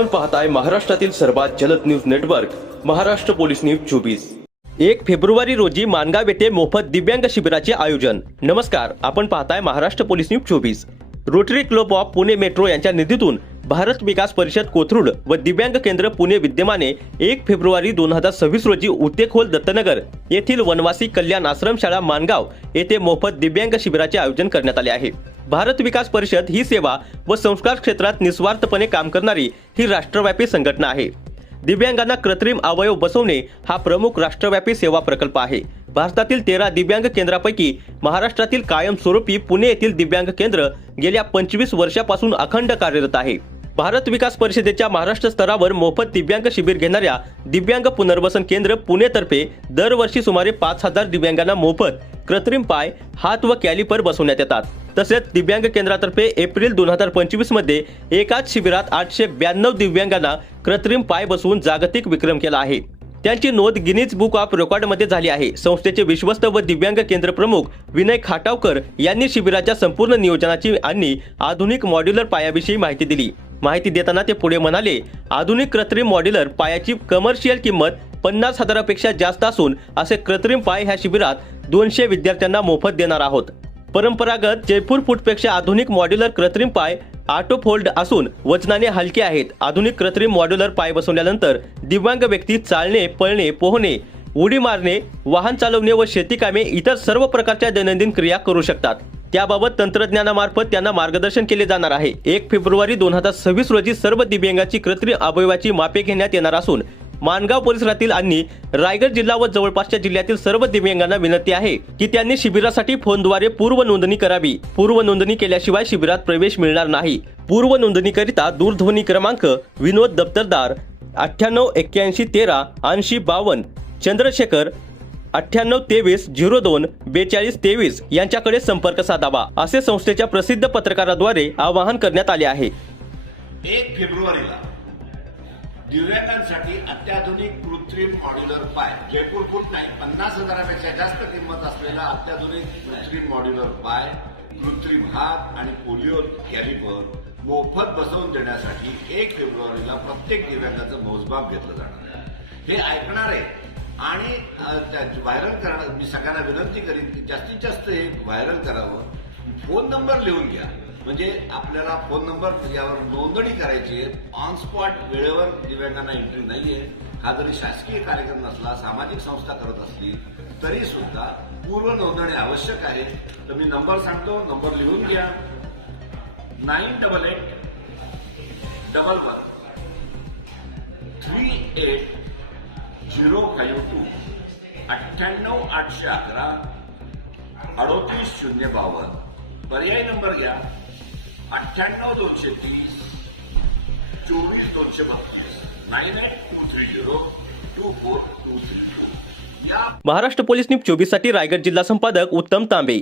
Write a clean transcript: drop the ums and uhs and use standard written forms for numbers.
आपण पाहताय महाराष्ट्रातील सर्वात जलद news network Maharashtra police news 24। 1 February रोजी मानगाव येथे मोफत दिव्यांग शिबिराचे आयोजन। नमस्कार, आपण पाहताय Maharashtra police news 24। Rotary club of Pune metro यांच्या निधीतून भारत विकास परिषद कोथरूड व दिव्यांग केंद्र पुणे विद्यमाने 1 फेब्रुवारी 2026 रोजी उतेखोल दत्तनगर येथील वनवासी कल्याण आश्रमशाळा मानगाव येथे मोफत दिव्यांग शिबिराचे आयोजन करण्यात आले आहे। भारत विकास परिषद ही सेवा व संस्कार क्षेत्रात निस्वार्थपणे काम करणारी ही राष्ट्रव्यापी संघटना आहे। दिव्यांगांना कृत्रिम अवयव बसवणे हा प्रमुख राष्ट्रव्यापी सेवा प्रकल्प आहे। भारतातील 13 दिव्यांग केंद्रापैकी महाराष्ट्रातील कायमस्वरूपी पुणे येथील दिव्यांग केंद्र गेल्या 25 वर्षापासून अखंड कार्यरत आहे। भारत विकास परिषदेच्या महाराष्ट्र स्तरावर मोफत दिव्यांग शिबिर घेणाऱ्या दिव्यांग पुनर्वसन केंद्र पुणेतर्फे दरवर्षी सुमारे 5000 दिव्यांगांना मोफत कृत्रिम पाय, हात व कॅलिपर बसवण्यात येतात। तसेच दिव्यांग केंद्रातर्फे एप्रिल 2025 मध्ये एकाच शिबिरात 892 दिव्यांगांना कृत्रिम पाय बसवून जागतिक विक्रम केला आहे। त्यांची नोंद गिनीज बुक ऑफ रेकॉर्डमध्ये झाली आहे। संस्थेचे विश्वस्त व दिव्यांग केंद्र प्रमुख विनय खाटावकर यांनी शिबिराच्या संपूर्ण नियोजनाची आणि आधुनिक मॉड्यूलर पायाविषयी माहिती दिली। माहिती देताना ते पुढे म्हणाले, आधुनिक कृत्रिम मॉड्यूलर पायाची कमर्शियल किंमत 50,000पेक्षा जास्त असून असे कृत्रिम पाय ह्या शिबिरात 200 विद्यार्थ्यांना मोफत देणार आहोत। परंपरागत जयपूर फूटपेक्षा आधुनिक मॉड्यूलर कृत्रिम पाय ऑटो फोल्ड असून वजनाने हलके आहेत। आधुनिक कृत्रिम मॉड्यूलर पाय बसवल्यानंतर दिव्यांग व्यक्ती चालणे, पळणे, पोहणे, उडी मारणे, वाहन चालवणे व शेतीकामे इतर सर्व प्रकारच्या दैनंदिन क्रिया करू शकतात। त्याबाबत तंत्रज्ञानामार्फत त्यांना मार्गदर्शन केले जाणार आहे। 1 फेब्रुवारी 2026 रोजी सर्व दिव्यांगाची कृत्रिम अवयवाची मापे घेण्यात येणार असून मानगाव परिसरातील आणि रायगड जिल्हा व जवळपासच्या जिल्ह्यातील सर्व दिव्यांगांना विनंती आहे की त्यांनी शिबिरासाठी फोनद्वारे पूर्व नोंदणी करावी। पूर्व नोंदणी केल्याशिवाय शिबिरात प्रवेश मिळणार नाही। पूर्व नोंदणीकरिता दूरध्वनी क्रमांक विनोद दप्तरदार 9881138052 चंद्रशेखर 9823024223 यांच्याकडे संपर्क साधावा, असे संस्थेच्या प्रसिद्ध पत्रकाराद्वारे आवाहन करण्यात आले आहे। 1 फेब्रुवारीला दिव्यांगांसाठी अत्याधुनिक कृत्रिम मॉड्यूलर पाय, जयपूर फूट नाही, 50,000पेक्षा जास्त किंमत असलेला अत्याधुनिक कृत्रिम मॉड्यूलर पाय, कृत्रिम हात आणि पोलिओ कॅलिपर मोफत बसवून देण्यासाठी 1 फेब्रुवारीला प्रत्येक दिव्यांगाचं मोजमाप घेतलं जाणार आहे। हे ऐकणारे आणि व्हायरल करणार, मी सगळ्यांना विनंती करीन की जास्तीत जास्त हे व्हायरल करावं। फोन नंबर लिहून घ्या, म्हणजे आपल्याला फोन नंबर यावर नोंदणी करायची आहे। ऑन स्पॉट वेळेवर दिव्यांगांना एंट्री नाहीये। हा जरी शासकीय कार्यक्रम नसला, सामाजिक संस्था करत असली तरी सुद्धा पूर्व नोंदणी आवश्यक आहे। तर मी नंबर सांगतो, नंबर लिहून घ्या, 9888380852 98811 पर्यायी नंबर घ्या 98230242 9823024232। महाराष्ट्र पोलीस न्यूज 24 साठी रायगड जिल्हा संपादक उत्तम तांबे।